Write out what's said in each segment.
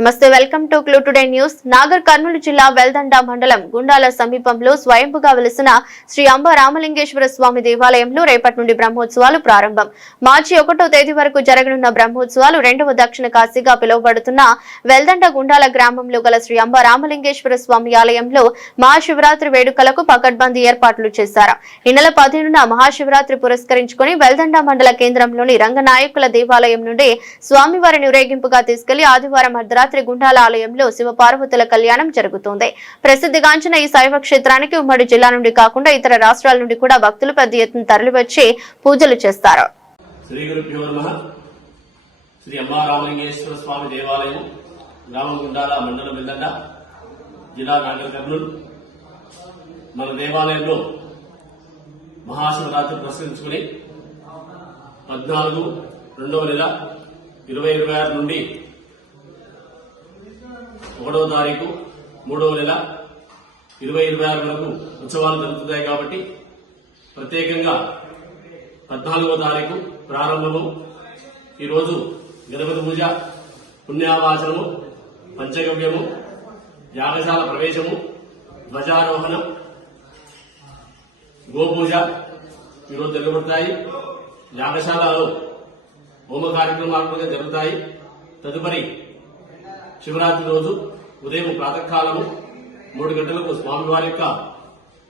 నమస్తే welcome to clue today news. Nagarkurnool జిల్లా వెల్దండ మండలం గుండాల సమీపంలో స్వయంపుగా వెలిసిన శ్రీ అంబ రామలింగేశ్వర స్వామి దేవాలయంలో రేపటి నుండి బ్రహ్మోత్సవాలు ప్రారంభం. మార్చి ఒకటో తేదీ వరకు జరగనున్న బ్రహ్మోత్సవాలు రెండవ దక్షిణ కాశీగా పిలువబడుతున్న వెల్దండ గుండాల గ్రామంలో గల శ్రీ అంబ రామలింగేశ్వర స్వామి ఆలయంలో మహాశివరాత్రి వేడుకలకు పకడ్బందీ ఏర్పాట్లు చేశారు. ఈ నెల పదిహేనున మహాశివరాత్రి పురస్కరించుకుని వెల్దండ మండల కేంద్రంలోని రంగనాయకుల దేవాలయం నుండి స్వామివారిని ఊరేగింపుగా తీసుకెళ్ళి ఆదివారం అర్ధరాత్రి గుండాల ఆలయంలో శివపార్వతుల కళ్యాణం జరుగుతోంది. ప్రసిద్ధిగాంచిన ఈ శైవ క్షేత్రానికి ఉమ్మడి జిల్లా నుండి కాకుండా ఇతర రాష్ట్రాల నుండి కూడా భక్తులు పెద్ద ఎత్తున తరలివచ్చి పూజలు చేస్తారు. శ్రీ శ్రీ అమ్మా స్వామి దేవాలయం గ్రామం గుండాల మండలం బిల్లండ జిల్లా నాగర్ కర్నూలు. మన దేవాలయంలో మహాశివరాత్రి ప్రసరించుకుని పద్నాలుగు రెండవ నెల ఇరవై ఇరవై ఆరు నుండి ఒకటో తారీఖు మూడవ నెల ఇరవై ఇరవై ఆరు వరకు ఉత్సవాలు జరుగుతున్నాయి కాబట్టి ప్రత్యేకంగా పద్నాలుగో తారీఖు ప్రారంభము. ఈరోజు గణపతి పూజ పుణ్యావాసనము పంచగవ్యము యాగశాల ప్రవేశము ధ్వజారోహణం గోపూజ ఈరోజు జరగబడతాయి. యాగశాలలో హోమ కార్యక్రమాలు కూడా జరుగుతాయి. తదుపరి శివరాత్రి రోజు ఉదయం ప్రాతకాలము మూడు గంటలకు స్వామివారి యొక్క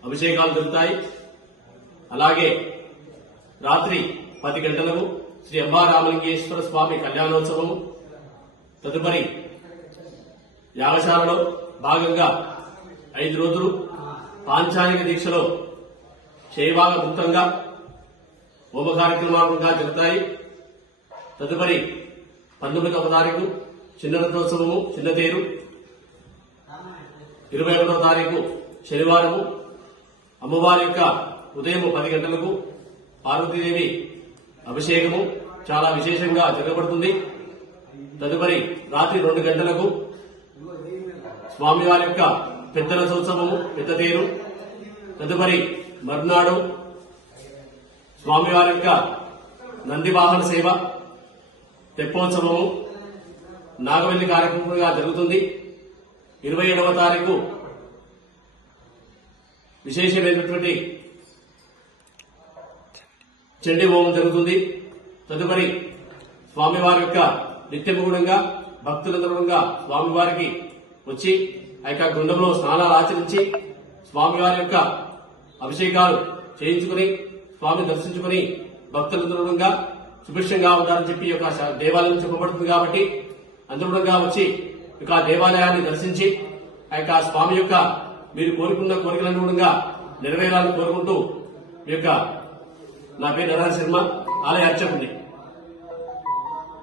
అభిషేకాలు జరుగుతాయి. అలాగే రాత్రి పది గంటలకు శ్రీ అంబారామలింగేశ్వర స్వామి కళ్యాణోత్సవము. తదుపరి యాగశాలలో భాగంగా ఐదు రోజులు పాంచాలిక దీక్షలో శైవాల గుప్తంగా హోమ కార్యక్రమాలుగా జరుగుతాయి. తదుపరి పంతొమ్మిదవ తారీఖు చిన్న రథోత్సవము చిన్న తేరు. ఇరవై ఒకటో తారీఖు శనివారము అమ్మవారి యొక్క ఉదయం పది గంటలకు పార్వతీదేవి అభిషేకము చాలా విశేషంగా జరగబడుతుంది. తదుపరి రాత్రి రెండు గంటలకు స్వామివారి యొక్క పెద్ద రథోత్సవము పెద్ద తేరు. తదుపరి మర్నాడు స్వామివారి యొక్క నంది వాహన సేవ తెప్పోత్సవము నాగవల్లి కార్యక్రమంగా జరుగుతుంది. ఇరవై ఏడవ తారీఖు విశేషమైనటువంటి చండీ హోమం జరుగుతుంది. తదుపరి స్వామివారి యొక్క నిత్యముగుణంగా భక్తులందరూగా స్వామివారికి వచ్చి ఆ యొక్క గుండంలో స్నానాలు ఆచరించి స్వామివారి యొక్క అభిషేకాలు చేయించుకుని స్వామిని దర్శించుకుని భక్తులందరూగా సుభిక్షంగా ఉంటారని చెప్పి యొక్క దేవాలయం చెప్పబడుతుంది కాబట్టి అందరూగా వచ్చి ఇక దేవాలయాన్ని దర్శించి ఆ యొక్క స్వామి యొక్క మీరు కోరుకున్న కోరికలనుగుణంగా నెరవేరాలని కోరుకుంటూ ఈ యొక్క నా పేరు నారాయణ శర్మ. ఆలయ అర్చకుడిని